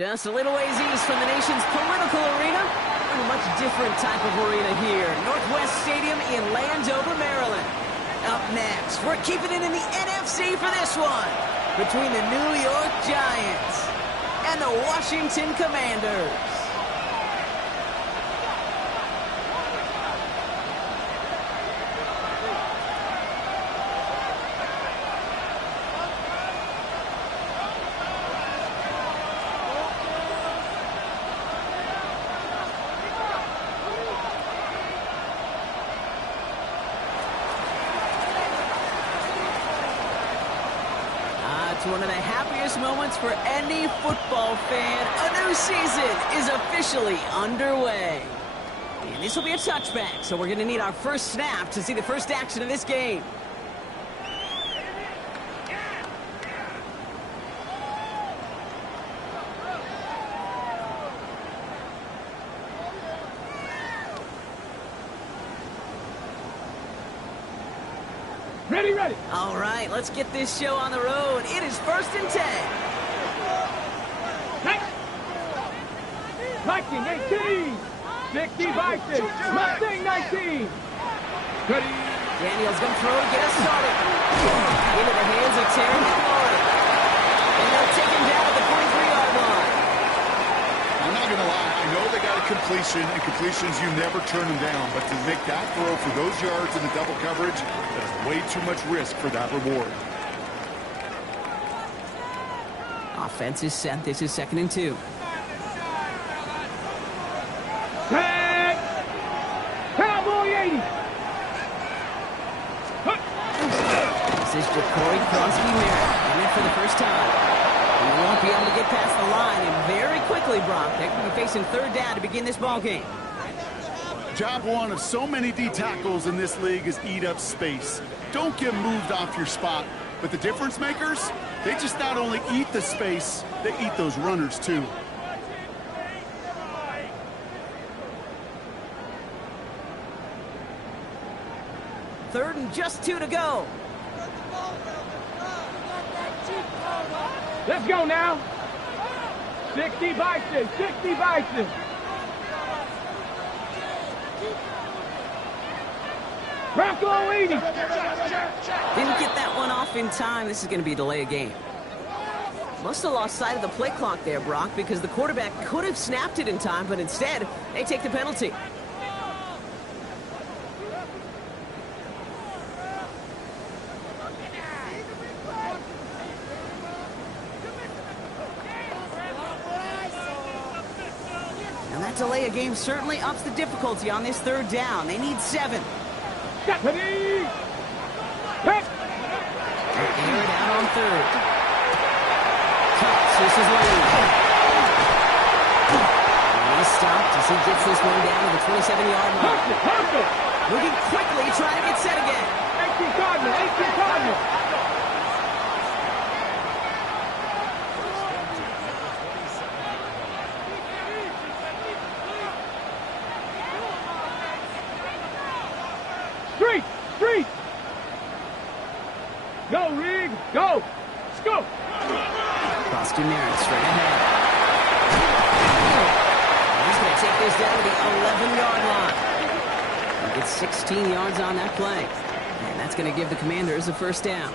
Just a little ways east from the nation's political arena. A much different type of arena here. Northwest Stadium in Landover, Maryland. Up next, we're keeping it in the NFC for this one. Between the New York Giants and the Washington Commanders. It's one of the happiest moments for any football fan. A new season is officially underway. And this will be a touchback, so we're going to need our first snap to see the first action of this game. Ready. All right, let's get this show on the road. It is 1st and 10. 19, 60 Bison, Mustang 19. Ready. Daniel's going to throw to get us started. Into the hands of Terry McLaurin. And they'll take him down at the 43-yard line. I'm not going to lie. I know they got a completion, and completions, you never turn them down. But to make that throw for those yards in the double coverage, that's way too much risk for that reward. Offense is set. This is 2nd and 2. Tag! Cowboy 80! This is Ja'Cory Crosby-Merritt. And in for the first time. He won't be able to get past the line, and very quickly, Brock, they could be facing 3rd down to begin this ball game. Job one of so many D tackles in this league is eat up space. Don't get moved off your spot. But the difference makers, they just not only eat the space, they eat those runners too. Third and just 2 to go. Let's go now. 60 Bison, 60 Bison. Bronco 80. Didn't get that one off in time. This is going to be a delay of game. Must have lost sight of the play clock there, Brock, because the quarterback could have snapped it in time, but instead, they take the penalty. And that delay of game certainly ups the difficulty on this 3rd down. They need 7. Ready. Air it out on 3rd. Cuts. This is Leauge. He's stopped as he gets this one down to the 27-yard line. Moving quickly, trying to get set again. 18 Cardinal. Street. Go, Rig. Go. Let's go. Crosby-Merritt straight ahead. He's going to take this down to the 11-yard line. He gets 16 yards on that play. And that's going to give the Commanders a 1st down.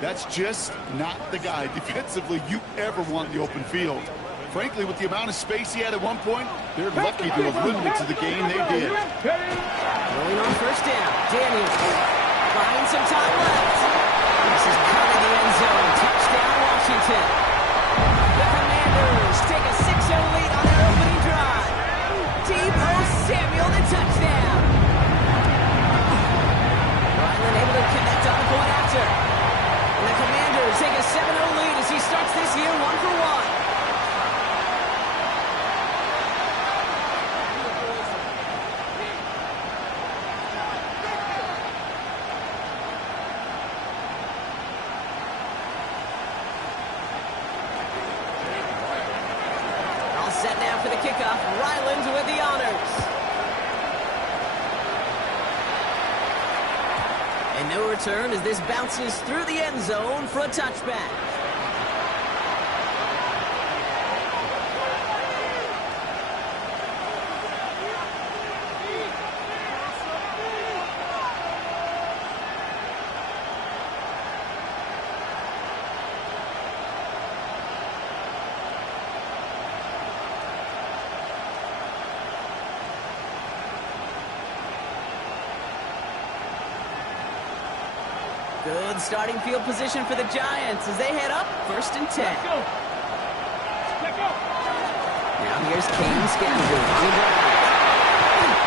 That's just not the guy defensively you ever want in the open field. Frankly, with the amount of space he had at one point, they're lucky to have limited to the game they did. Rolling on 1st down. Daniels finds some time left. This is cut in the end zone. Touchdown, Washington. The Commanders take a 6-0 lead on their opening drive. Deebo Samuel, the touchdown. Ryland able to connect on the point after. And the Commanders take a 7-0 lead as he starts this year 1-for-1. Set now for the kickoff. Ryland with the honors. And no return as this bounces through the end zone for a touchback. Good starting field position for the Giants as they head up 1st and 10. Let's go. Let's go. Now here's Caden Scavenger on the ground.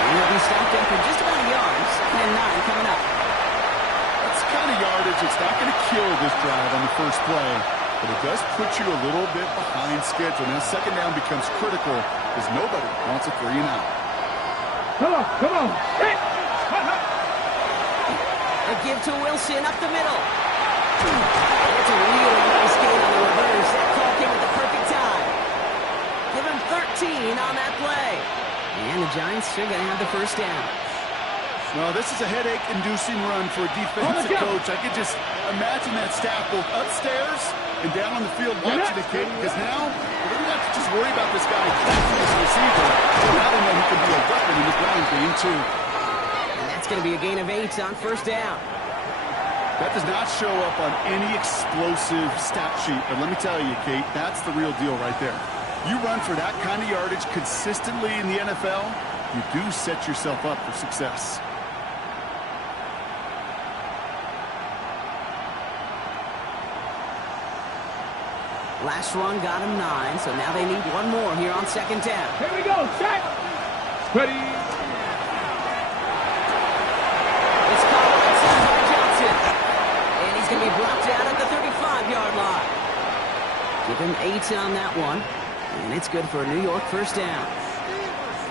He'll be stopped after just about a yard. 2nd and 9 coming up. That's the kind of yardage. It's not going to kill this drive on the first play, but it does put you a little bit behind schedule. Now 2nd down becomes critical because nobody wants a 3 and out. Come on, come on. Hit. A give to Wilson up the middle. That's a really nice gain on the reverse. That call came at the perfect time. Give him 13 on that play. And the Giants are going to have the 1st down. Well, this is a headache-inducing run for a defensive coach. I could just imagine that staff both upstairs and down on the field watching the kid, because now they don't have to just worry about this guy catching this receiver. Now they know he can be a weapon in the ground game, too. And that's going to be a gain of 8 on 1st down. That does not show up on any explosive stat sheet, but let me tell you, Kate, that's the real deal right there. You run for that kind of yardage consistently in the NFL, you do set yourself up for success. Last run got him 9, so now they need one more here on 2nd down. Here we go. Check. Ready. It's caught outside by Johnson. And he's going to be brought down at the 35-yard line. Give him 8 on that one. And it's good for a New York 1st down.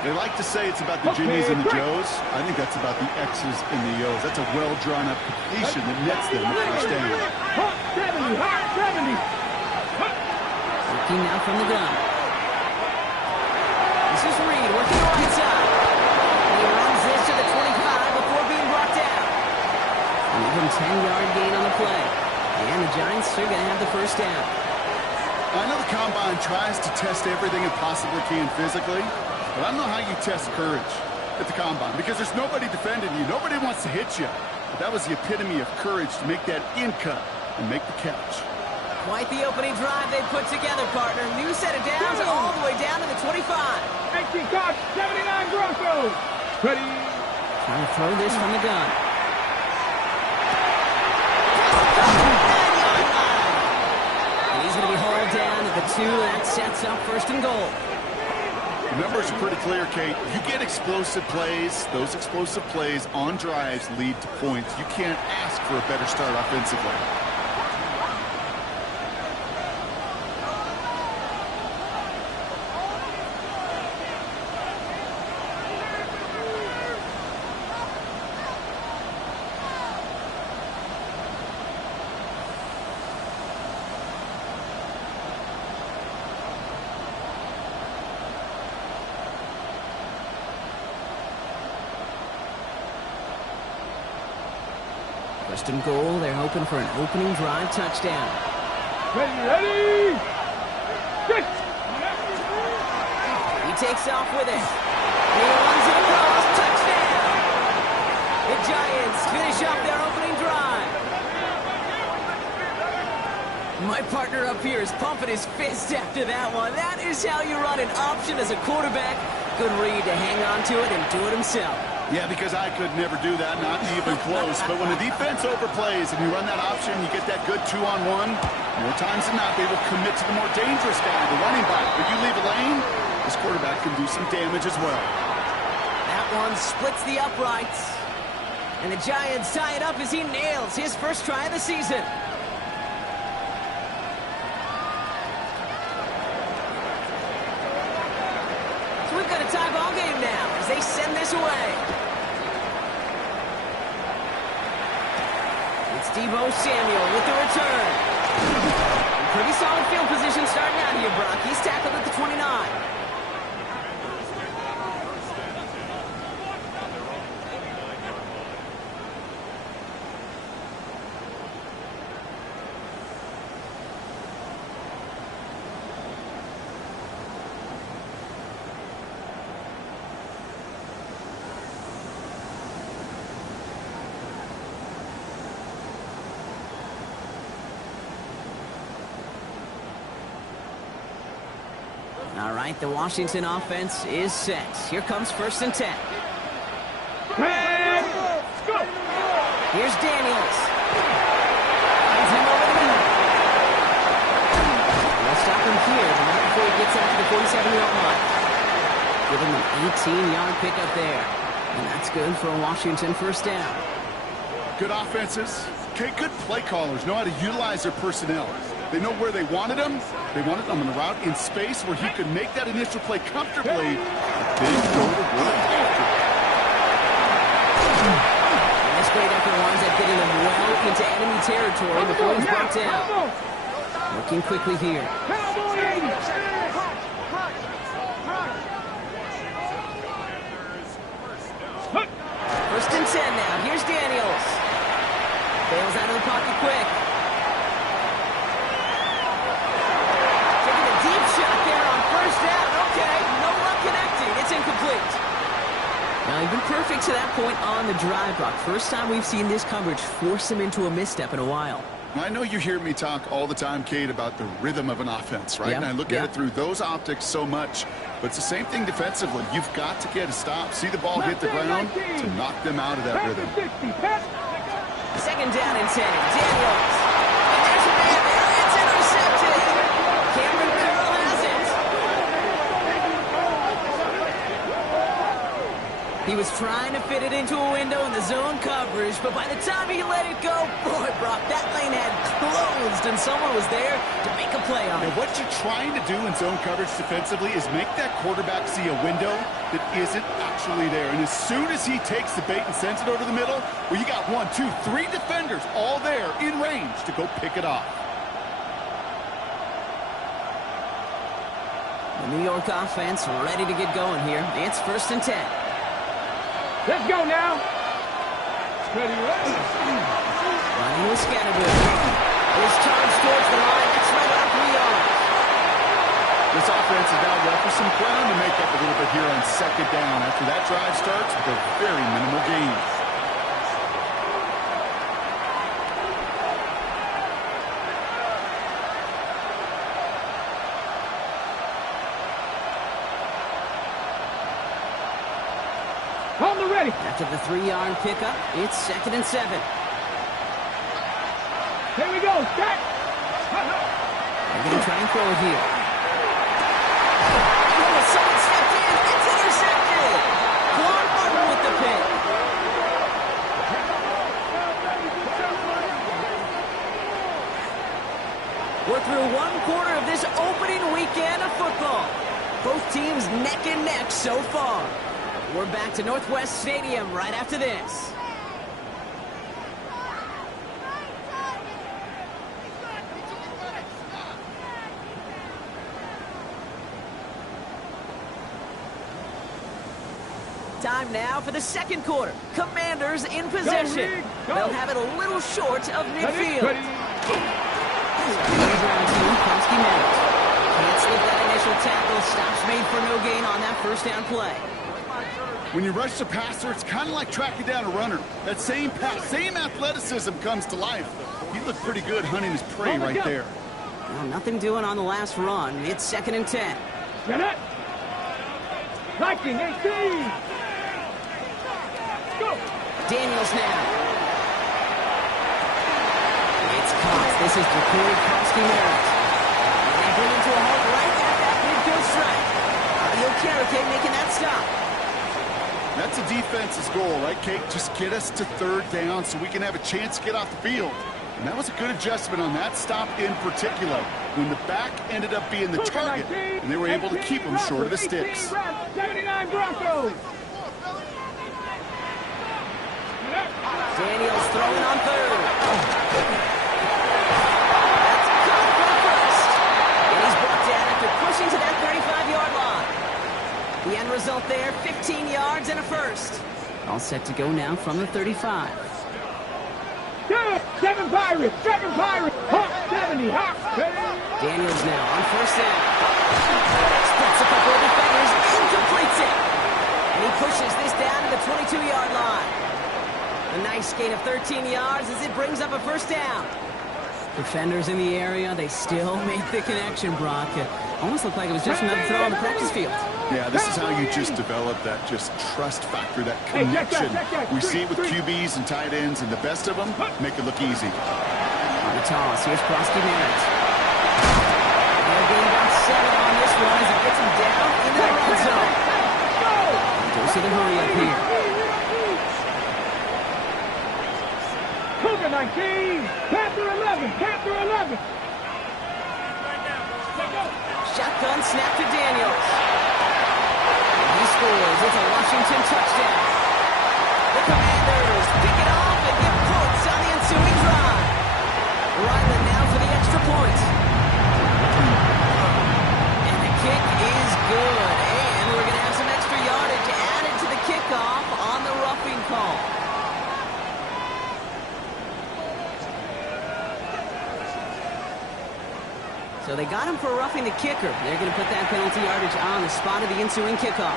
They like to say it's about the Jimmies and the Joes. I think that's about the X's and the O's. That's a well-drawn-up completion that nets them the 1st down. 70, hot 70. Working now from the gun. This is Reed working the right side. He runs this to the 25 before being brought down. And even 10-yard gain on the play. And the Giants are going to have the 1st down. I know the Combine tries to test everything it possibly can physically, but I don't know how you test courage at the Combine, because there's nobody defending you. Nobody wants to hit you. But that was the epitome of courage to make that in cut and make the catch. Quite the opening drive they put together, partner. New set of downs all the way down to the 25. 18 Cox, 79 Broncos. Ready. Trying to throw this from the gun. And he's going to be hauled down at the 2. That sets up 1st and goal. The numbers are pretty clear, Kate. You get explosive plays. Those explosive plays on drives lead to points. You can't ask for a better start offensively. First and goal, they're hoping for an opening drive touchdown. Ready. Good. He takes off with it. He runs it across. Touchdown! The Giants finish up their opening drive. My partner up here is pumping his fist after that one. That is how you run an option as a quarterback. Good read to hang on to it and do it himself. Yeah, because I could never do that, not even close. But when the defense overplays and you run that option, you get that good 2-on-1, more times than not, they will commit to the more dangerous guy, the running back. But you leave a lane, this quarterback can do some damage as well. That one splits the uprights. And the Giants tie it up as he nails his first try of the season. So we've got a tie ball game now as they send this away. It's Deebo Samuel with the return. Pretty solid field position starting out here, Brock. He's tackled at the 29. All right, the Washington offense is set. Here comes 1st and 10. Go. Here's Daniels. from here, but not before he gets out to the 47-yard line. Give him an 18-yard pickup there. And that's good for a Washington first down. Good offenses. Okay, good play callers know how to utilize their personnel. They know where they wanted him. They wanted him on a route in space where he could make that initial play comfortably. Then go to work after. And this great effort winds up getting him well into enemy territory before he's brought down. Looking quickly here. First and 10 now. Here's Daniels. Bails out of the pocket quick. Taking a deep shot there on first down. Okay, no luck connecting. It's incomplete. Now, he's been perfect to that point on the drive, Brock. First time we've seen this coverage force him into a misstep in a while. I know you hear me talk all the time, Kate, about the rhythm of an offense, right? Yeah. And I look at it through those optics so much. But it's the same thing defensively. You've got to get a stop, see the ball hit the ground to knock them out of that rhythm. Second down and 10. Daniels. And there's a man there. It's intercepted. Cameron Curl has it. He was trying to fit it into a window in the zone coverage, but by the time he let it go, boy, Brock, that lane had closed, and someone was there to make a play on it. And what you're trying to do in zone coverage defensively is make that quarterback see a window that isn't actually there. And as soon as he takes the bait and sends it over the middle, well, you got 1, 2, 3 defenders all there in range to go pick it off. The New York offense ready to get going here. It's first and 10. Let's go now. Ready. Running with Scattergood. His charge towards the line. That's right around 3 yards. This offense is now left with some ground to make up a little bit here on second down after that drive starts with a very minimal gain. On the ready. After the 3-yard pickup, it's second and 7. Here we go. Set. They're going to try and throw it here. Oh, someone stepped in. It's intercepted. Quan Martin with the pick. We're through one quarter of this opening weekend of football. Both teams neck and neck so far. We're back to Northwest Stadium right after this. Time now for the second quarter. Commanders in possession. They'll have it a little short of midfield. Can't slip that initial tackle. Stops made for no gain on that first down play. When you rush the passer, it's kind of like tracking down a runner. That same pass, same athleticism comes to life. He looked pretty good hunting his prey right there. Well, nothing doing on the last run. It's second and 10. Get it. Liking 18. Go. Daniels now. It's caught. This is Jacory Krosky-Merritt. And they bring him to a halt right at that midfield strike. Audio Carrick making that stop. That's a defense's goal, right, Kate? Just get us to third down so we can have a chance to get off the field. And that was a good adjustment on that stop in particular, when the back ended up being the target, and they were able to keep him short of the sticks. 79 Broncos. Daniels throwing on third. That's caught for first. And he's brought down after pushing to that 35-yard line. The end result there, 15 yards and a first. All set to go now from the 35. Seven Pirates. Hawk 70. Hawk. Daniels now on first down. Splits a couple of defenders and completes it. And he pushes this down to the 22-yard line. A nice gain of 13 yards as it brings up a first down. Defenders in the area, they still make the connection, Brock. It almost looked like it was just another throw on the practice field. Yeah, this is how you just develop that just trust factor, that connection. We see it with QBs and tight ends, and the best of them make it look easy. On the toss, here's Krosky-Merritt. They'll gain about 7 on this one as he gets him down into the red zone. Goes to the hurry up here. Cougar 19, Panther 11, Panther 11. Shotgun snap to Daniels. And he scores. It's a Washington touchdown. The Commanders pick it off and get points on the ensuing drive. Ryland now for the extra point. And the kick is good. And we're going to have some extra yardage added to the kickoff on the roughing call. So they got him for roughing the kicker. They're going to put that penalty yardage on the spot of the ensuing kickoff.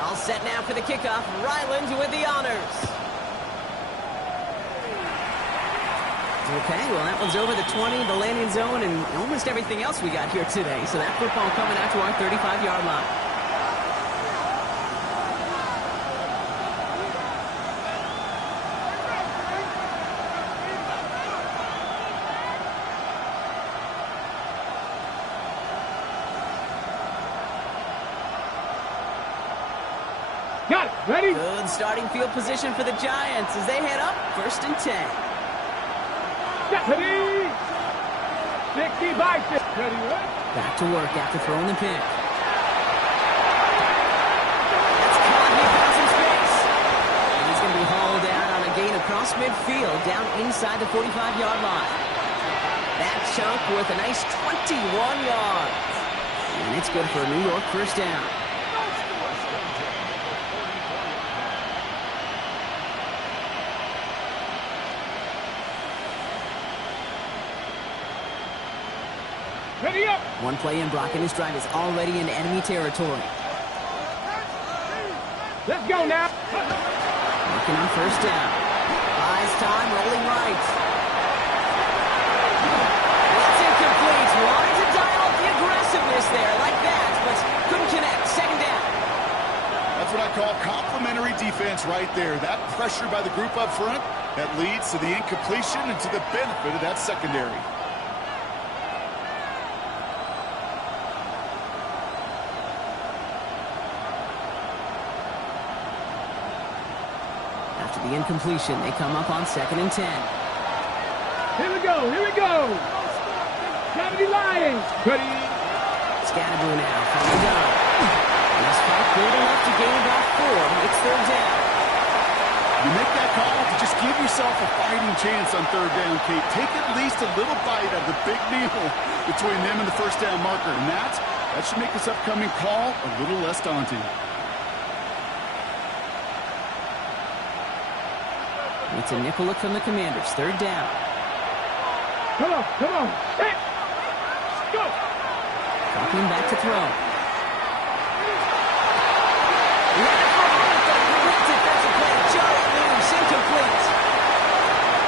All set now for the kickoff. Ryland with the honors. Okay, well, that one's over the 20, the landing zone, and almost everything else we got here today. So that football coming out to our 35-yard line. Got it. Ready? Good starting field position for the Giants as they head up 1st and 10. Ready? 60 by 6. Ready, right? Back to work after throwing the pick. That's caught. He finds some space. And he's going to be hauled down on a gain across midfield down inside the 45-yard line. That chunk worth a nice 21 yards. And it's good for a New York 1st down. Ready up. One play in, Brock, and his drive is already in enemy territory. Let's go now. Working on 1st down. Buys time, rolling right. That's incomplete. Wanted to dial up the aggressiveness there like that, but couldn't connect. 2nd down. That's what I call complimentary defense right there. That pressure by the group up front, that leads to the incompletion and to the benefit of that secondary. After the incompletion, they come up on 2nd and 10. Here we go. Here we go. Gravity Lions. Ready? Scatterboo now from the gun. This fight good enough to gain about 4. It's 3rd down. You make that call to just give yourself a fighting chance on 3rd down, Kate. Take at least a little bite of the big meal between them and the 1st down marker. And that should make this upcoming call a little less daunting. It's a nickel look from the Commanders. 3rd down. Come on. Come on. Hey. Go. Dropping back to throw.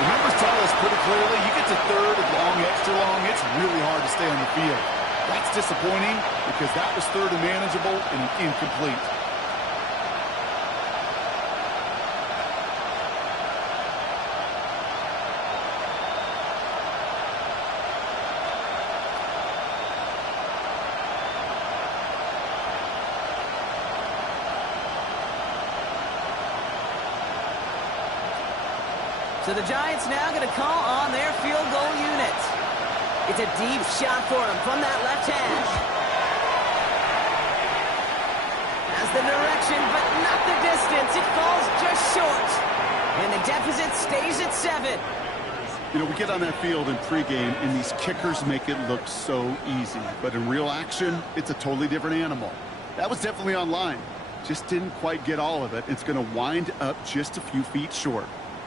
The numbers tell us pretty clearly, you get to 3rd and long, extra long, it's really hard to stay on the field. That's disappointing because that was 3rd and manageable and incomplete. So the Giants now going to call on their field goal unit. It's a deep shot for him from that left hash. Has the direction, but not the distance. It falls just short. And the deficit stays at 7. You know, we get on that field in pregame, and these kickers make it look so easy. But in real action, it's a totally different animal. That was definitely on line. Just didn't quite get all of it. It's going to wind up just a few feet short.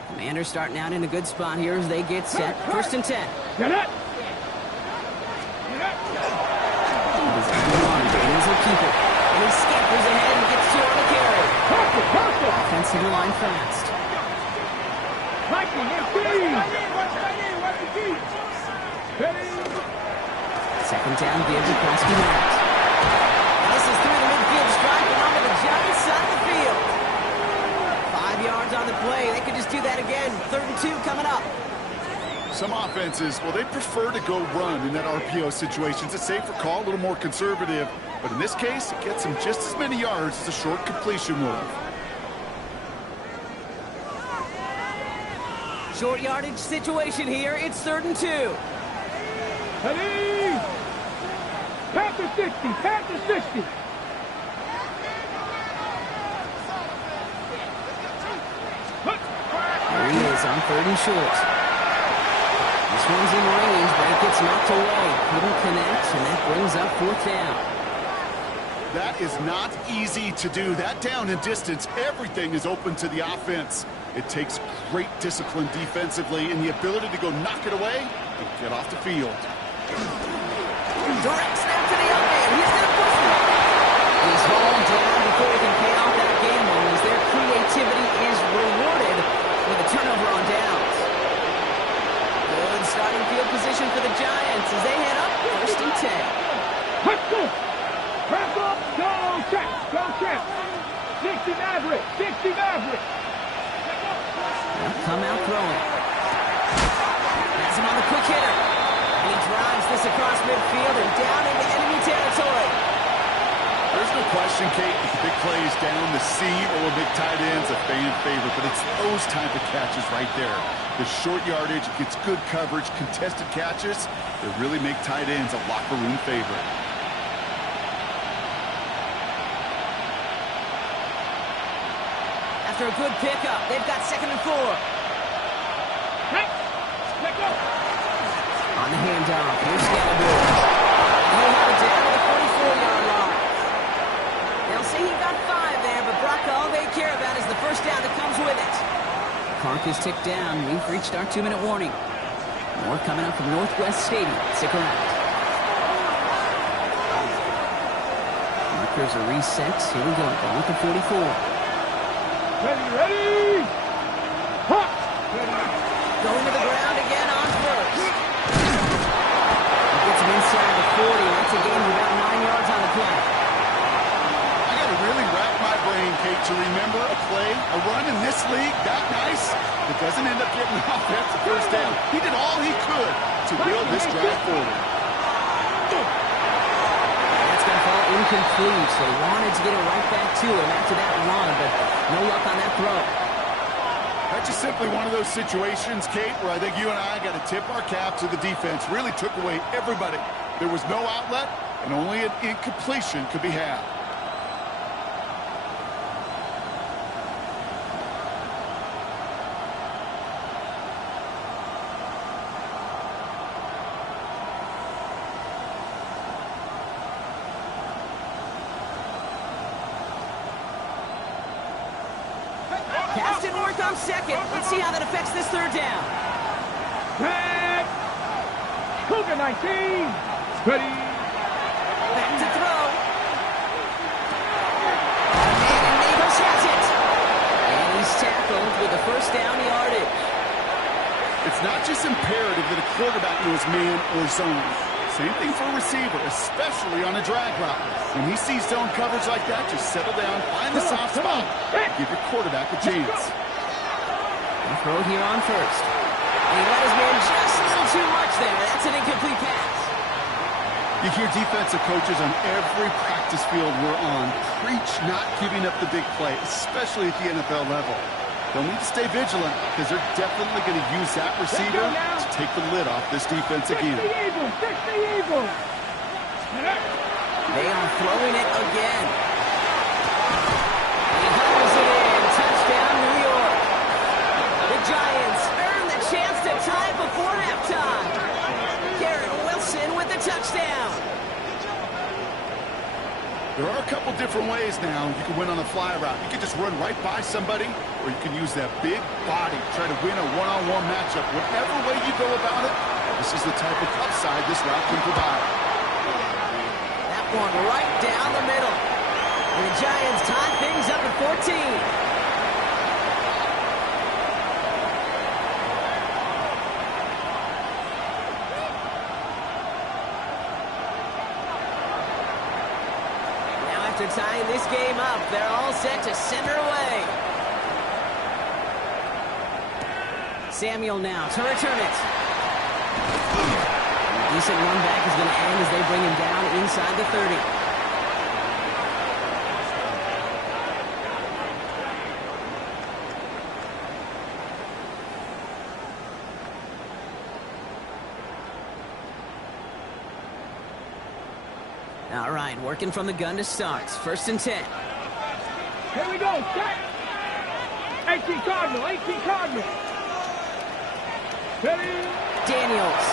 Commanders starting out in a good spot here as they get set. 1st and 10. Get it! Daniels will keep it. And he scampers ahead and gets 2 on the carry. Offensive line fast. Second down, give to Krosky Matt. This is through the midfield strike and onto the Giants side of the field. 5 yards on the play. They could just do that again. 3rd and 2 coming up. Some offenses, well, they prefer to go run in that RPO situation. It's a safer call, a little more conservative. But in this case, it gets them just as many yards as a short completion would. Short yardage situation here. It's 3rd and 2. Ready! Panther 60, Panther 60. There he is on 3rd and short. This one's in range, but it gets knocked away. Couldn't connect, and that brings up 4th down. That is not easy to do. That down and distance, everything is open to the offense. It takes great discipline defensively and the ability to go knock it away and get off the field. Direct snap to the young man. He's going to push it. He's hauled down before he can pay off that gamble as their creativity is rewarded with a turnover on downs. Good starting field position for the Giants as they head up 1st and 10. Let's go! Press up! Go check! Go check! 60 Maverick! 60 Maverick! They'll come out throwing. Has him on the quick hitter. And he drives this across midfield and down into enemy territory. There's no question, Kate, if the big plays down the seam or big tight ends, a fan favorite, but it's those type of catches right there. The short yardage, gets good coverage, contested catches, they really make tight ends a locker room favorite. After a good pickup, they've got 2nd and 4. Let go! On the handoff, here's Leauge. He'll have it down to the 44-yard line. They'll say he got 5 there, but Brock, all they care about is the 1st down that comes with it. Clock is ticked down. We've reached our 2-minute warning. More coming up from Northwest Stadium. Stick around. Markers are reset. Here we go. Ball at the 44. Ready! Hop! Going to the ground again on 1st. He gets him inside the 40. That's a gain of about 9 yards on the play. I got to really wrap my brain, Kate, to remember a play, a run in this league that nice that doesn't end up getting off after 1st down. He did all he could to will this drive forward. That's going to fall incomplete. So they wanted to get it right back to him after that run, but no luck on that throw. That's just simply one of those situations, Kate, where I think you and I got to tip our cap to the defense. Really took away everybody. There was no outlet, and only an incompletion could be had. Pass didn't work on 2nd. Let's see how that affects this 3rd down. Back! Cougar 19! Ready! Back to throw. And Neighbors has it. And he's tackled with the 1st down yardage. It's not just imperative that a quarterback knows man or zone. Same thing for a receiver, especially on a drag route. When he sees zone coverage like that, just settle down, find the soft spot, give your quarterback a chance. He'll throw it here on 1st. And he let his man just a little too much there. That's an incomplete pass. You hear defensive coaches on every practice field we're on preach not giving up the big play, especially at the NFL level. They'll need to stay vigilant because they're definitely going to use that receiver to take the lid off this defense again. Fix the Eagles! Fix the Eagles! They are throwing it again. He hauls it in. Touchdown, New York. The Giants earn the chance to tie before halftime. Garrett Wilson with the touchdown. There are a couple different ways now you can win on a fly route. You can just run right by somebody, or you can use that big body to try to win a one-on-one matchup. Whatever way you go about it, this is the type of upside this route can provide. That one right down the middle. And the Giants tie things up at 14. After tying this game up, they're all set to send her away. Samuel now to return it. A decent run back is going to end as they bring him down inside the 30. All right, working from the gun to start. 1st and 10. Here we go, set. 18 Cardinal, 18 Cardinal. Ready? Daniels.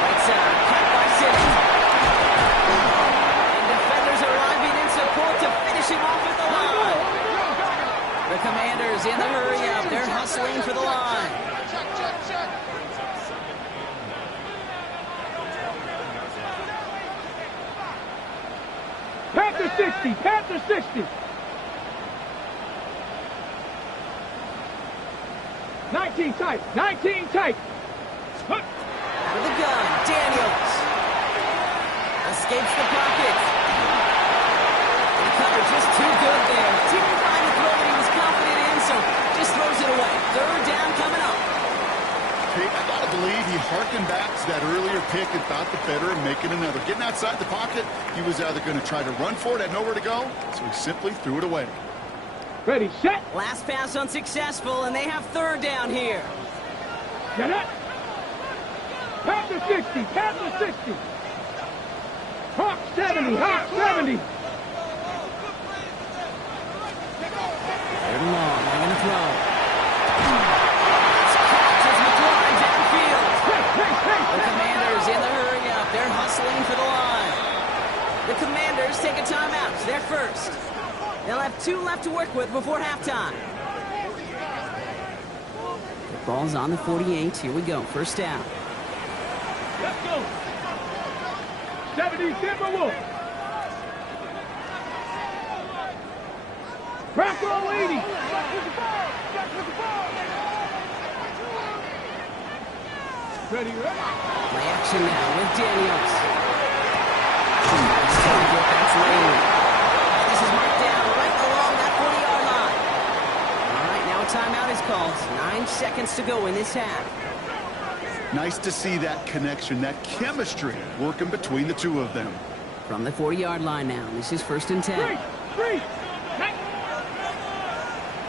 Right side, cut by Simmons. And defenders arriving in support to finish him off at the line. The Commanders in the hurry up. They're hustling for the line. Panther 60, Panther 60. 19 tight, 19 tight. Out of the gun, Daniels. Escapes the pocket. The cover just too good there. Didn't find the throw that he was confident in, so just throws it away. 3rd down coming up. Hey, I gotta believe he harkened back to that earlier pick and thought the better of making another. Getting outside the pocket, he was either going to try to run for it, had nowhere to go, so he simply threw it away. Ready, set. Last pass unsuccessful, and they have 3rd down here. Get it. Panther 60, Panther 60. Hawk 70, Hawk 70. 3rd and long, they're going to throw. The Commanders in the hurry up. They're hustling for the line. The Commanders take a timeout. They're first. They'll have 2 left to work with before halftime. The ball's on the 48. Here we go. 1st down. Let's go. 70 Timberwolves. Crack on 80. Ready, ready. Play action now with Daniels. That's late. This is marked down right along that 40-yard line. All right, now a timeout is called. 9 seconds to go in this half. Nice to see that connection, that chemistry working between the two of them. From the 40-yard line now, this is 1st and 10. Three.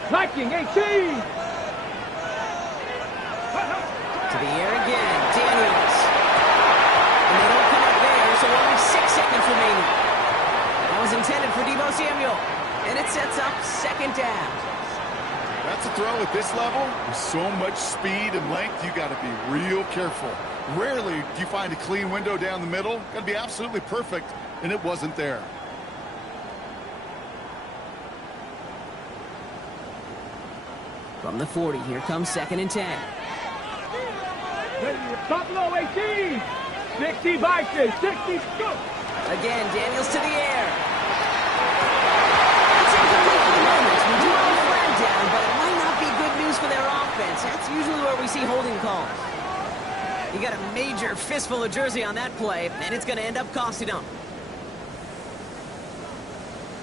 Viking 18. To the air again, Daniels. And they don't connect there, so only 6 seconds remaining. That was intended for Deebo Samuel. And it sets up 2nd down. That's a throw at this level. With so much speed and length, you got to be real careful. Rarely do you find a clean window down the middle. Got to be absolutely perfect, and it wasn't there. From the 40, here comes 2nd and 10. Buffalo 18. 60 Vikings. 60 go. Again, Daniels to the air. It's incomplete for the moment. We do have a flag down, but it might not be good news for their offense. That's usually where we see holding calls. You got a major fistful of jersey on that play, and it's going to end up costing them.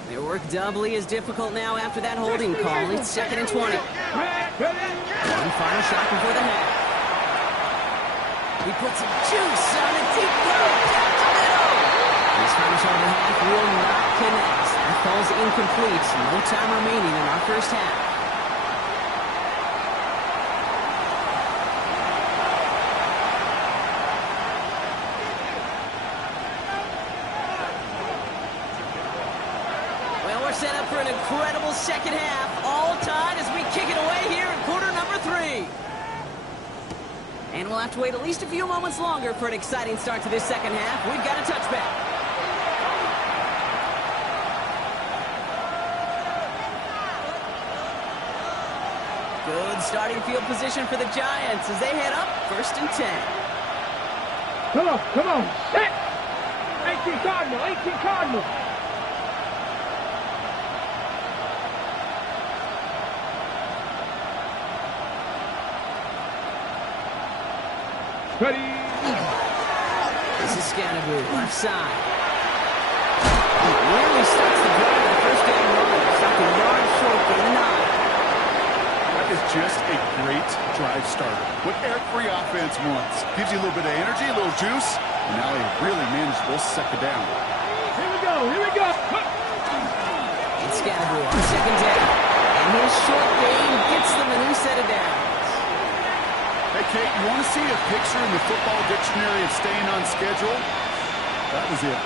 Their work doubly is difficult now after that holding call. It's 2nd and 20. One final shot before the half. He puts some juice on a deep throw down the middle. This final shot of the half will not connect. That falls incomplete. No time remaining in our 1st half. Well, we're set up for an incredible 2nd half. All tied as we kick it away here in quarter number 3. And we'll have to wait at least a few moments longer for an exciting start to this 2nd half. We've got a touchback. Good starting field position for the Giants as they head up 1st and 10. Come on, set! 18 Cardinal, 18 Cardinal. Ready. This is Scannaboo, left side. Really starts the drive with the first down run. Stopped a yard short for the 9. That is just a great drive starter. What every offense wants. Gives you a little bit of energy, a little juice, and now a really manageable 2nd down. Here we go, here we go. It's Scannaboo on 2nd down. And his short game gets them a new set of downs. Hey, Kate, you want to see a picture in the football dictionary of staying on schedule? That was it.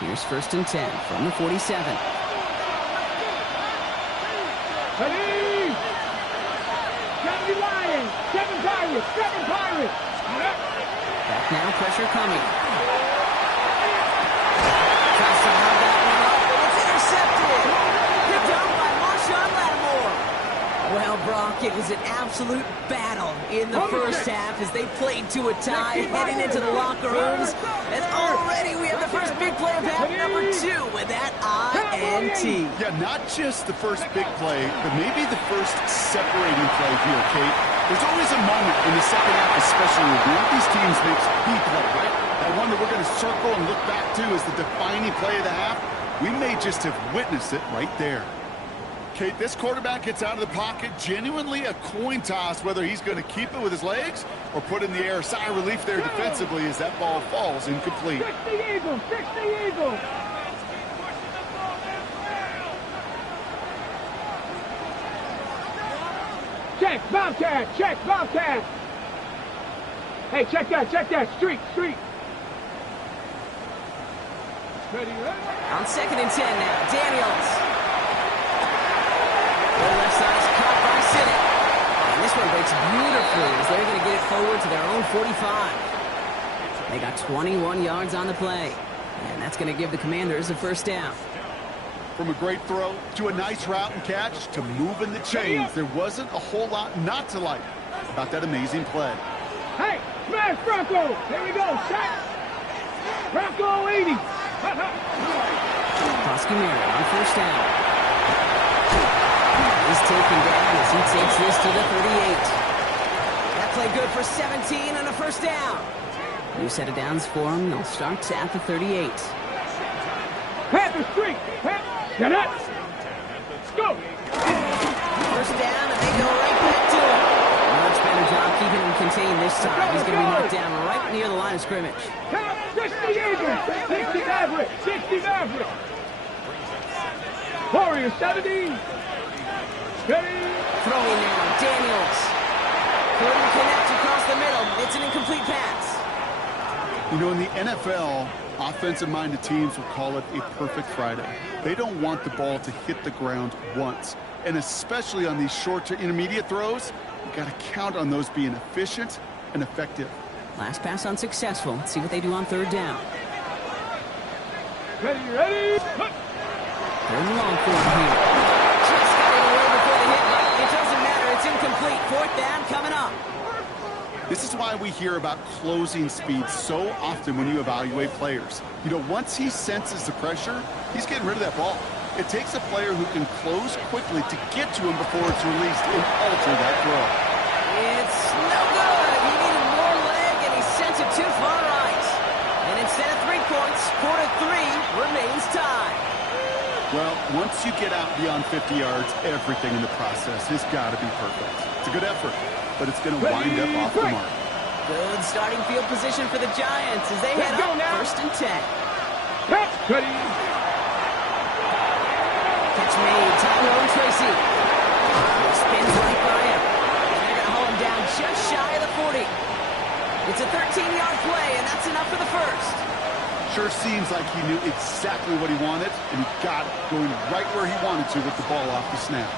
Here's 1st and 10 from the 47. Ready! 70 Lions, 7 Pirates, 7 Pirates. Back now, pressure coming. Tries to hold that one up, but it's intercepted. Picked up by Marshawn Lattimore. Well, Brock, it was an absolute battle in the first half as they played to a tie, heading into the locker rooms. And already we have the first big play of half number 2 with that INT. Yeah, not just the first big play, but maybe the first separating play here, Kate. There's always a moment in the second half, especially when one of these teams makes a big play, right? That one that we're going to circle and look back to as the defining play of the half. We may just have witnessed it right there. Kate, this quarterback gets out of the pocket, genuinely a coin toss whether he's going to keep it with his legs or put in the air. Sigh of relief there defensively as that ball falls incomplete. 60 Eagles, 60 Eagles. Check, Bobcat, check, Bobcat. Hey, check that, street. Ready, On 2nd and 10 now, Daniels. The left side is caught by Sinnott. And this one breaks beautifully as they're going to get it forward to their own 45. They got 21 yards on the play. And that's going to give the Commanders a 1st down. From a great throw to a nice route and catch to moving the chains, there wasn't a whole lot not to like about that amazing play. Hey, smash Bronco. There we go, shot. Bronco 80. Mary on 1st down. He's taken down as he takes this to the 38. That play good for 17 and a 1st down. New set of downs for him. They'll start at the 38. Panther street. Get up. Go. 1st down, and they go right back to him. Much better job keeping him contained this time. He's going to be knocked down right near the line of scrimmage. 60 Eagles. 60 Maverick. 60 Maverick. Warriors 70. Ready. Throwing now, Daniels. Couldn't connect across the middle. It's an incomplete pass. You know, in the NFL, offensive-minded teams will call it a perfect Friday. They don't want the ball to hit the ground once. And especially on these short to intermediate throws, you've got to count on those being efficient and effective. Last pass unsuccessful. Let's see what they do on 3rd down. Ready. 3rd and long for him here. Just got it away before the hit mark. It doesn't matter. It's incomplete. 4th down coming up. This is why we hear about closing speed so often when you evaluate players. You know, once he senses the pressure, he's getting rid of that ball. It takes a player who can close quickly to get to him before it's released and alter that throw. It's no good. He needed more leg, and he sent it too far right. And instead of 3 points, quarter 3 remains tied. Well, once you get out beyond 50 yards, everything in the process has got to be perfect. It's a good effort, but it's going to wind up off the mark. Good starting field position for the Giants as they head up 1st and 10. Ready. Catch made, Tyrone Tracy. Spins right by him. And they're going to hold him down just shy of the 40. It's a 13-yard play, and that's enough for the 1st. Sure seems like he knew exactly what he wanted, and he got it, going right where he wanted to with the ball off the snap.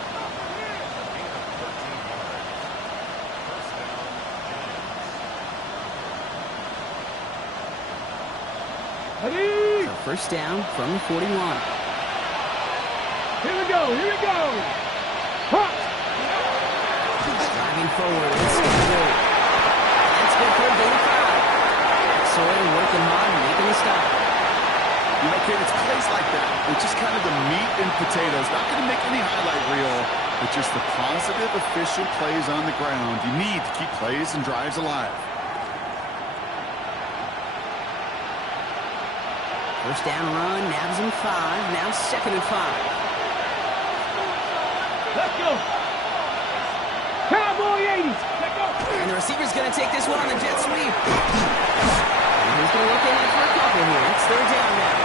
Ready? So first down from the 41. Here we go, here we go. Hop. Driving forward, it's good. That's good for a gain of 5. Sawyer working hard and making the stop. You know, Kate, it's plays like that. It's just kind of the meat and potatoes. Not going to make any highlight reel, but just the positive, efficient plays on the ground. You need to keep plays and drives alive. First down run, nabs him 5. Now second and 5. Let's go. Cowboy 80s. Let's go. And the receiver's going to take this one on the jet sweep. And he's going to look ahead for a couple here. It's third down now.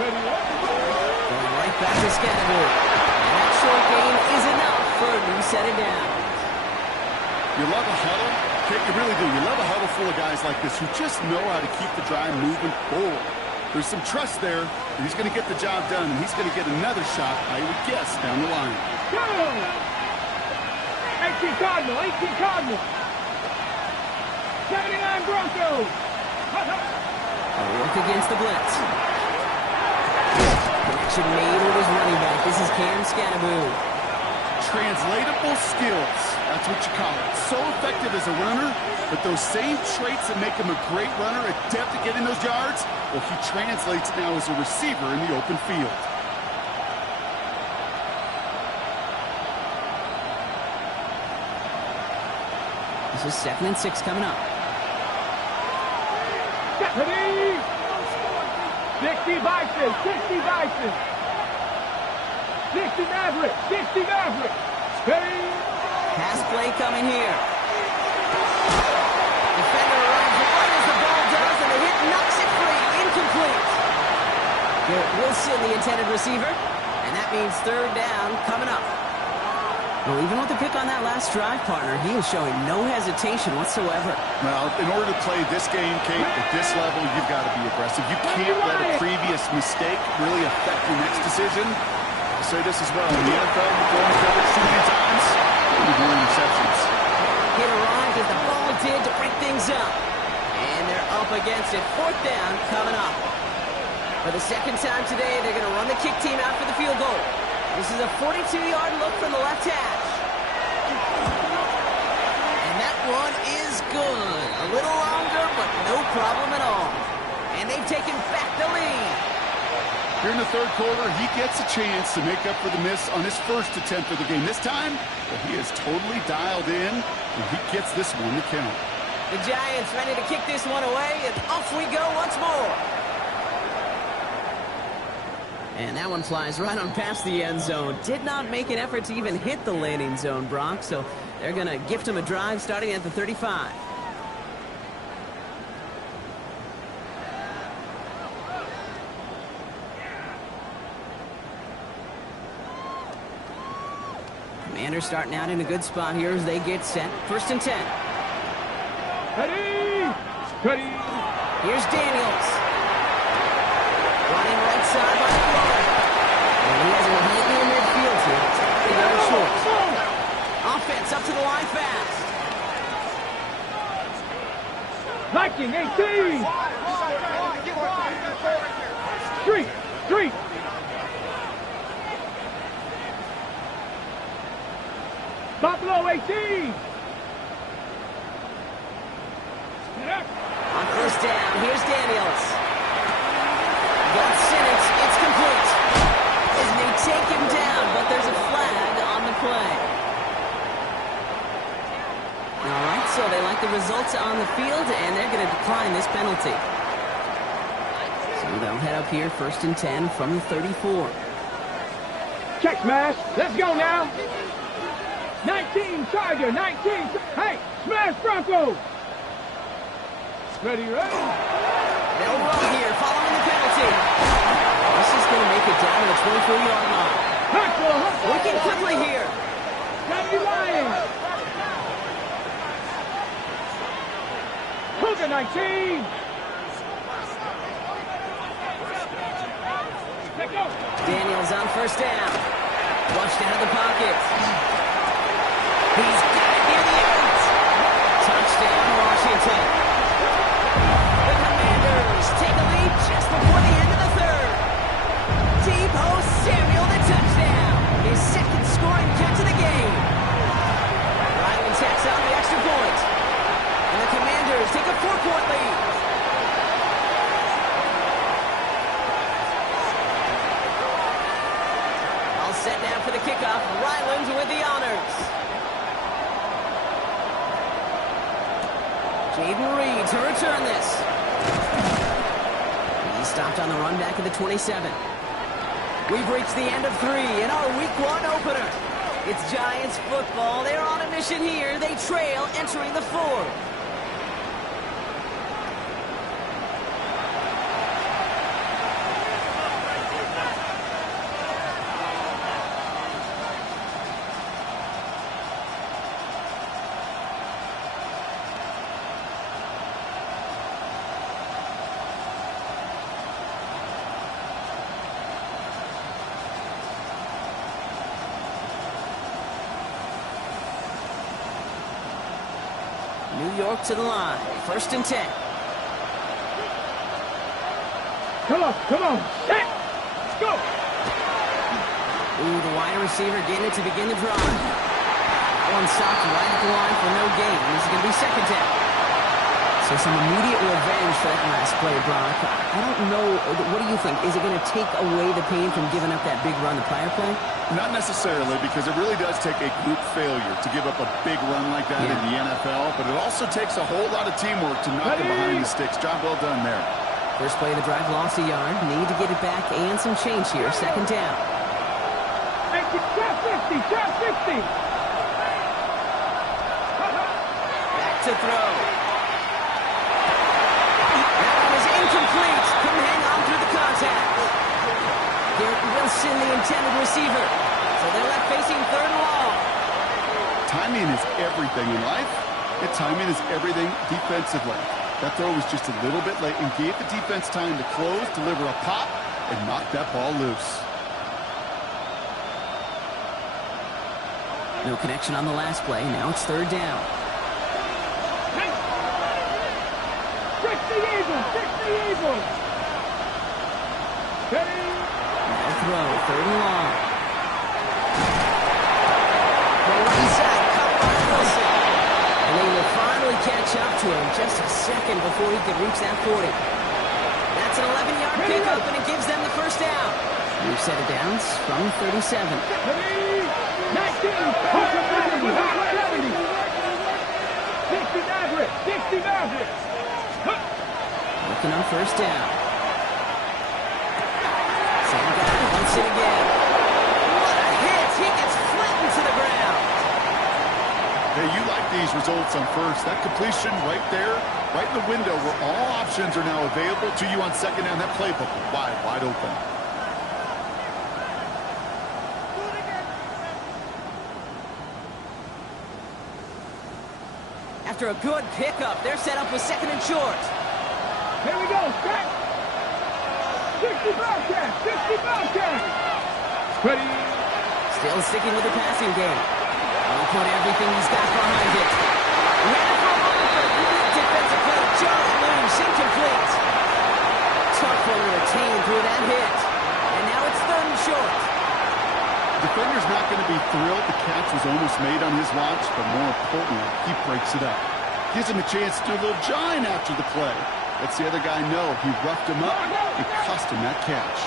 Ready up. Going right back to Scattergood. And that short gain is enough for a new set of downs. You love a huddle. Kate, you really do. You love a huddle full of guys like this who just know how to keep the drive moving forward. There's some trust there that he's going to get the job done, and he's going to get another shot, I would guess, down the line. Go. 18 Cardinal, 18 Cardinal. 79 Broncos. A work against the blitz. Connection made with his running back. This is Cam Scattergood. Translatable skills. That's what you call it. So effective as a runner, but those same traits that make him a great runner, adept at getting those yards, well, he translates now as a receiver in the open field. This is second and 6 coming up. Ready. 60 Bison, 60 Bison. 60 Maverick, 60 Maverick. Ready. Pass play coming here. Defender arrives right as the ball does, and the hit knocks it free. Incomplete. Garrett Wilson, the intended receiver. And that means third down coming up. Well, even with the pick on that last drive, partner, he is showing no hesitation whatsoever. Well, in order to play this game, Kate, at this level, you've got to be aggressive. You can't let a previous mistake really affect your next decision. I'll say this as well. In the NFL, you're going coverage too many times, you're doing interceptions. Hit arrived as the ball did to break things up. And they're up against it. Fourth down coming up. For the second time today, they're going to run the kick team out for the field goal. This is a 42-yard look from the left hash. And that one is good. A little longer, but no problem at all. And they've taken back the lead. Here in the third quarter, he gets a chance to make up for the miss on his first attempt of the game. This time, well, he is totally dialed in, and he gets this one to count. The Giants ready to kick this one away, and off we go once more. And that one flies right on past the end zone. Did not make an effort to even hit the landing zone, Brock, so they're going to gift him a drive starting at the 35. Commanders starting out in a good spot here as they get set. First and 10. Ready. Ready. Here's Daniels. Running right side by the floor. And he has a right near midfield here. They go short. Offense up to the line fast. Viking 18. Street. Street. Buffalo 18. On first down, here's Daniels. Got Sinnott, it's complete. And they take him down, but there's a flag on the play. All right, so they like the results on the field, and they're going to decline this penalty. So they'll head up here, first and 10 from the 34. Check smash. Let's go now. 19 Charger, 19. Hey, smash Broncos. Ready, ready. They'll roll here following the penalty. This is going to make it down to the 24-yard line. Working quickly here. Gotta be lying. Cougar 19. Daniels on first down. Flushed out of the pocket. He's got it near the end. Touchdown, Washington. The Commanders take a lead just before the end of the third. Deebo Samuel, the touchdown. His second scoring catch of the game. Ryland tacks on the extra point. And the Commanders take a 4-point lead. All set now for the kickoff. Ryland with the honors. Jaden Reed to return this. He stopped on the run back at the 27. We've reached the end of 3 in our Week 1 opener. It's Giants football. They're on a mission here. They trail entering the 4th. New York to the line. 1st and 10. Come on. Set. Let's go. Ooh, the wide receiver getting it to begin the drive. One stopped right at the line for no gain. This is going to be 2nd down. So some immediate revenge for that last play, Brock. I don't know. What do you think? Is it going to take away the pain from giving up that big run the prior play? Not necessarily, because it really does take a group failure to give up a big run like that in the NFL, but it also takes a whole lot of teamwork to knock them behind the sticks. Job well done there. First play of the drive, lost a yard. Need to get it back and some change here. 2nd down. Hey, shot 50. Back to throw. That one is incomplete. Couldn't hang on through the contact. Garrett Wilson, the intended receiver. So they're left facing 3rd and long. Timing is everything in life, and timing is everything defensively. That throw was just a little bit late and gave the defense time to close, deliver a pop, and knock that ball loose. No connection on the last play. Now it's 3rd down. Fix the Eagles. Ready. Now throw. 3rd and long. The right side covered by Wilson. And they will finally catch up to him just a second before he could reach that 40. That's an 11-yard pickup, and it gives them the 1st down. New set of downs from 37. 19. 60 Mavericks. Looking on 1st down. Same guy once it again. What a hit! He gets flattened to the ground. Hey, you like these results on 1st. That completion right there, right in the window where all options are now available to you on 2nd down. That playbook wide open. After a good pickup, they're set up with 2nd and short. Here we go, set. 60 Bobcats. Ready. Still sticking with the passing game. He'll put everything he's got behind it. Ran it for a moment for a great defensive play. Just loose, incomplete. Tough one to retain through that hit. And now it's 3rd and short. Defender's not going to be thrilled the catch was almost made on his watch, but more importantly, he breaks it up. Gives him a chance to do a little jawing after the play. Lets the other guy know he roughed him up and cost him that catch.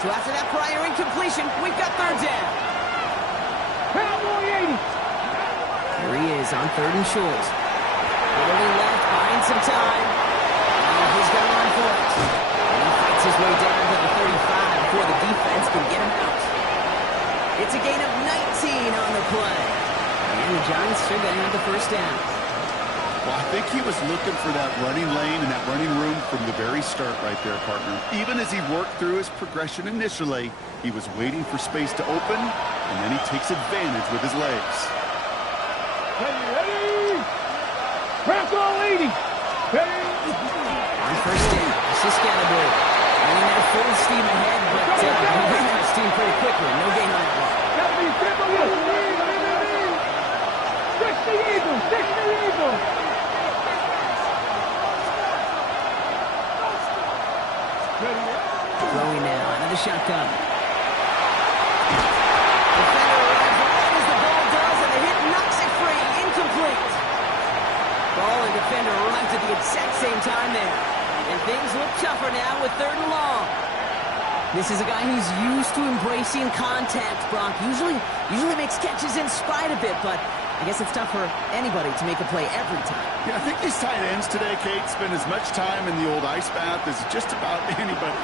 So after that prior incompletion, we've got 3rd down. Cowboy 80. Here he is on 3rd and short. Early left, buying some time. And he's going to run for it. And he fights his way down to the 35 before the defense can get him out. It's a gain of 19 on the play. And the Giants are going to have the first down. Well, I think he was looking for that running lane and that running room from the very start right there, partner. Even as he worked through his progression initially, he was waiting for space to open, and then he takes advantage with his legs. Ready? Bronco leading. Ready? On first down, this is Scatterbury. Running at full steam ahead, but he ran out of steam pretty quickly. No gain on that one. Got to be simple. 60 Eagles. 60 Eagles. Throwing now out of the shotgun. Defender arrives right as the ball does, and the hit knocks it free. Incomplete. Ball and defender arrives at the exact same time there. And things look tougher now with 3rd and long. This is a guy who's used to embracing contact, Brock. Usually makes catches in spite of it, but I guess it's tough for anybody to make a play every time. Yeah, I think these tight ends today, Kate, spend as much time in the old ice bath as just about anybody.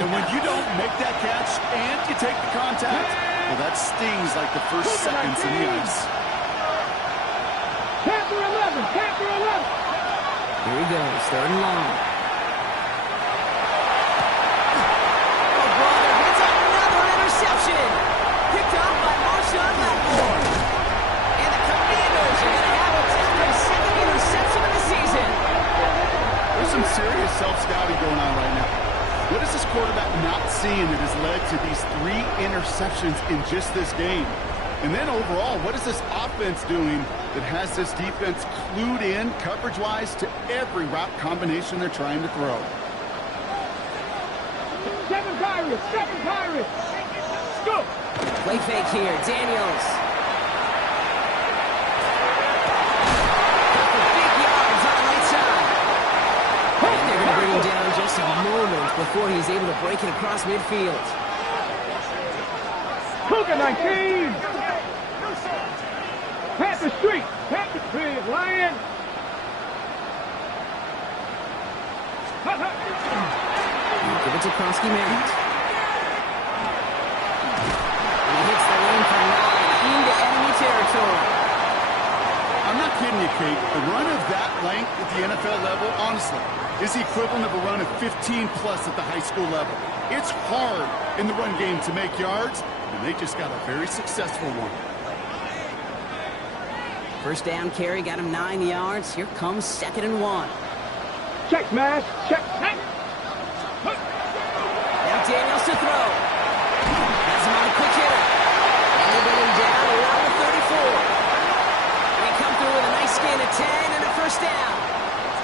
And when you don't make that catch and you take the contact, well, that stings like the first seconds in the ice. Panther 11. Panther 11. Here he goes, 3rd and long. Oh, brother, gets another interception. Picked up by Marshawn Lattimore. And the Commanders are going to have their 2nd interception of the season. There's some serious self-scouting going on right now. What is this quarterback not seeing that has led to these 3 interceptions in just this game? And then overall, what is this offense doing that has this defense clued in coverage-wise to every route combination they're trying to throw? 7 Pirates. 7 Pirates. Go. Play fake here, Daniels. Got the big yards on the right side. And they're going to bring him down just a moment before he's able to break it across midfield. Cougar 19. Panther Street. Panther Street. Lion. Give it to Krosky Merritt. And he hits the lane for 9 into enemy territory. I'm not kidding you, Kate. The run of that length at the NFL level, honestly, is the equivalent of a run of 15-plus at the high school level. It's hard in the run game to make yards, and they just got a very successful one. First down carry got him 9 yards. Here comes 2nd and 1. Check, smash. Check. Now Daniels to throw. Has him on a quick hitter. And they bring him down around the 34. They come through with a nice gain of 10 and a first down.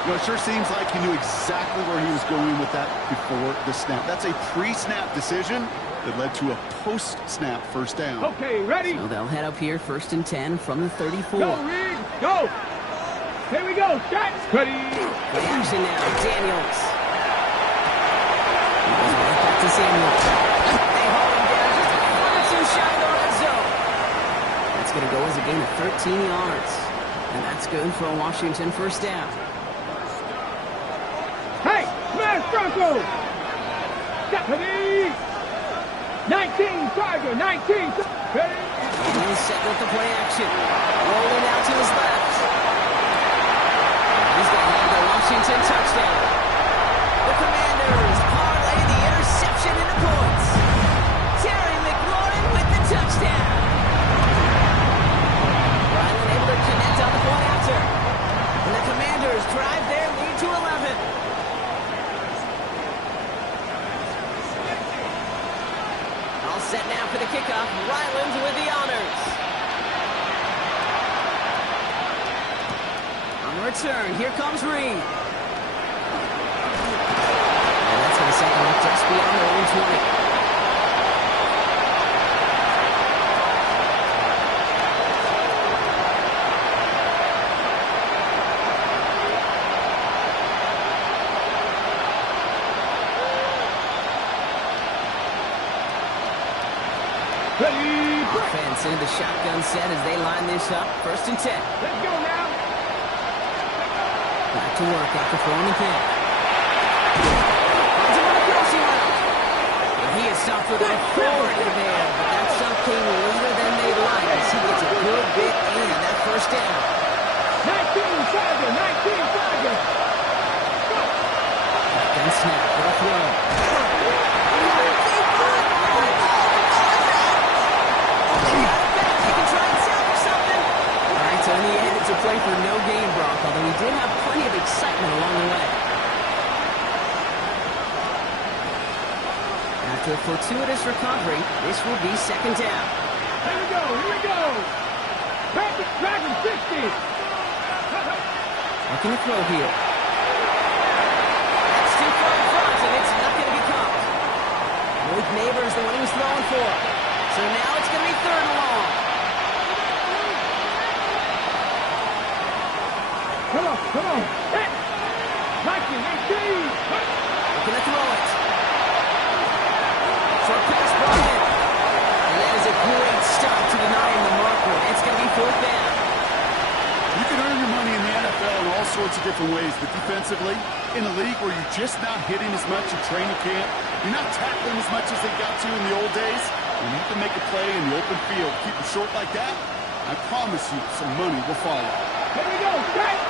You know, it sure seems like he knew exactly where he was going with that before the snap. That's a pre-snap decision that led to a post-snap first down. Okay, ready? So they'll head up here 1st and 10 from the 34. Go, Reed. Go. Here we go. Shot. Ready. Play action now. Daniels. He goes right back to Samuel. They hold him down just a foot or 2 shy of the red zone. That's going to go as a gain of 13 yards. And that's good for a Washington first down. Hey, smash Bronco. Ready. 19 Tiger. 19. Ready. And he's set with the play action. Rolling out to his left. He's going to have the Washington touchdown. The Commanders parlay the interception into points. Terry McLaurin with the touchdown. Ryland able to connect on the point after. And the Commanders drive their lead to 11. All set now for the kickoff. Ryland with the honors. On the return, here comes Reed. And that's going to set them up just beyond their own 20. Offense into the shotgun set as they line this up. 1st and 10. Let's go now. Back to work after throwing the kick. Finds him on the crossing route. And he is stopped with authority there. But that stop came later than they like as he gets a good bit in. That down. 19 Tiger, 19 Tiger. Then snap, they'll throw. So in the end, it's a play for no gain, Brock, although he did have plenty of excitement along the way. After a fortuitous recovery, this will be second down. Here we go, here we go. Dragon 60. Looking to throw here. That's too far in front, and it's not going to be caught. Malik Neighbors, the one he was throwing for. So now it's going to be third and long. Come on. Hit. 19, 18. Looking to throw it. Short pass brought in. And that is a great stop to deny him the marker. It's going to be fourth down. You can earn your money in the NFL in all sorts of different ways, but defensively, in a league where you're just not hitting as much in training camp, you're not tackling as much as they got to in the old days, and you can make a play in the open field. Keep it short like that, I promise you some money will follow. Here we go, straight.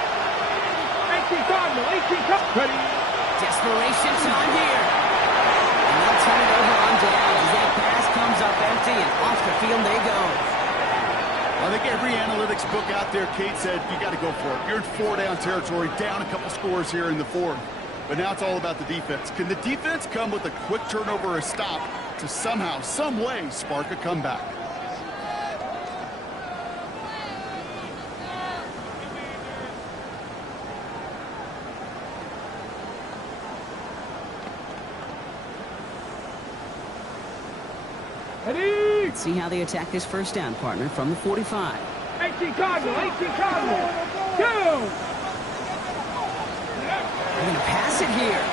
18 Cardinal, 18 Cardinal. Ready. Desperation time here. And they'll turn it over on downs as that pass comes up empty and off the field they go. I think every analytics book out there, Kate said, you got to go for it. You're in four-down territory, down a couple scores here in the fourth. But now it's all about the defense. Can the defense come with a quick turnover or a stop to somehow, some way, spark a comeback? Ready. Let's see how they attack this first down, partner, from the 45. 18 Cardinal, 18 Cardinal. Go. They're going to pass it here.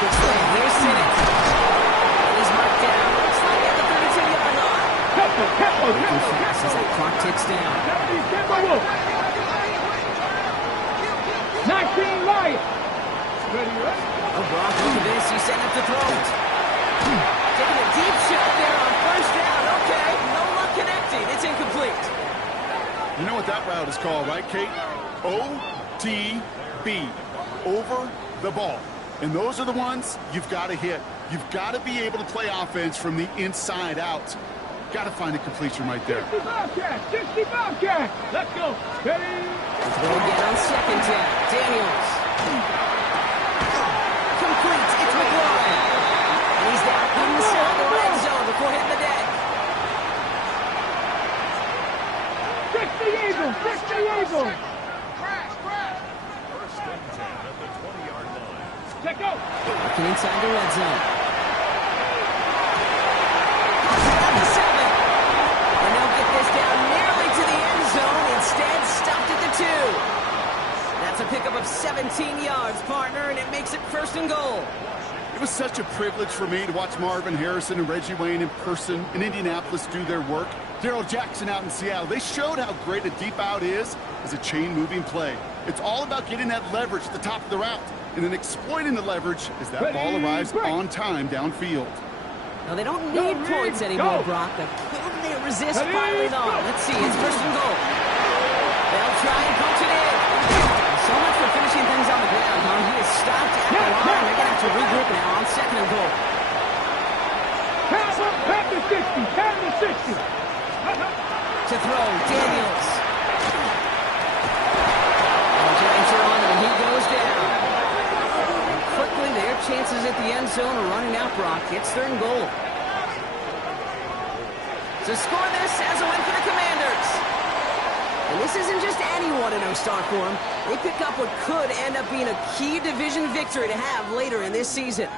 Good play. Here's Sinnott. And he's marked down. Slightly at the 32-yard line. Breaking fast as that clock ticks down. 19 Lions. Ready, ready. Oh, Brock, look at this. He's setting up to throw it. Taking a deep shot there on first down. Okay, no luck connecting. It's incomplete. You know what that route is called, right, Kate? OTB. Over the ball. And those are the ones you've got to hit. You've got to be able to play offense from the inside out. Got to find a completion right there. 60 Bobcat. Let's go. Ready. Throw again on second down. Daniels. Complete. It's McLaurin. And he's down inside the red zone before hitting the deck. 60 Eagles. 60 Eagles. First and 10 at the 20-yard line. Check out. Looking inside the red zone. Down to 7. And they'll get this down nearly to the end zone. Instead, stopped at the 2. That's a pickup of 17 yards, partner, and it makes it first and goal. It was such a privilege for me to watch Marvin Harrison and Reggie Wayne in person in Indianapolis do their work. Darrell Jackson out in Seattle. They showed how great a deep out is as a chain-moving play. It's all about getting that leverage at the top of the route and then exploiting the leverage as that ball arrives on time downfield. Now, they don't need points anymore, Brock, but can they resist piling on? Let's see. It's first and goal. They'll try and punch it in. So much for finishing things on the ground, huh? He is stopped at the line. They're going to have to regroup now on second and goal. Pass to 60. Pass to 60. To throw, Daniels. And Giants are on, and he goes down. And quickly, their chances at the end zone are running out, Brock. It's third and goal. To score this as a win for the Commanders. And this isn't just any 1-0 start for them. They pick up what could end up being a key division victory to have later in this season.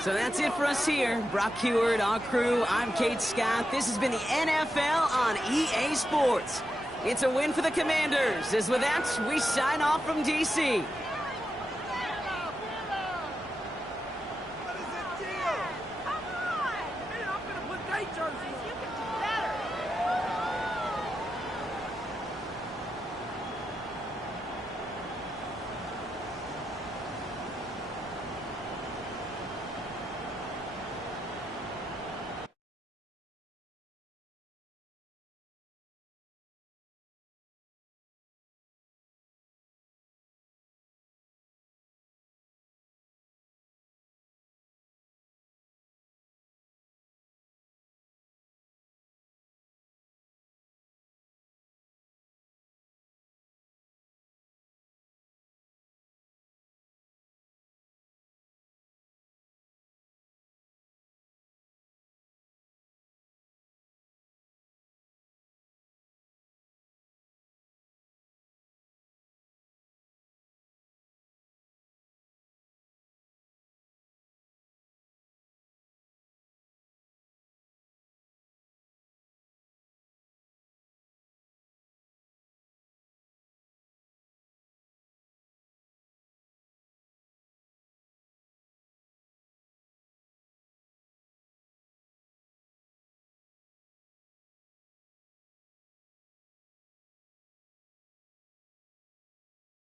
So that's it for us here. Brock Heward, our crew, I'm Kate Scott. This has been the NFL on EA Sports. It's a win for the Commanders. As with that, we sign off from D.C.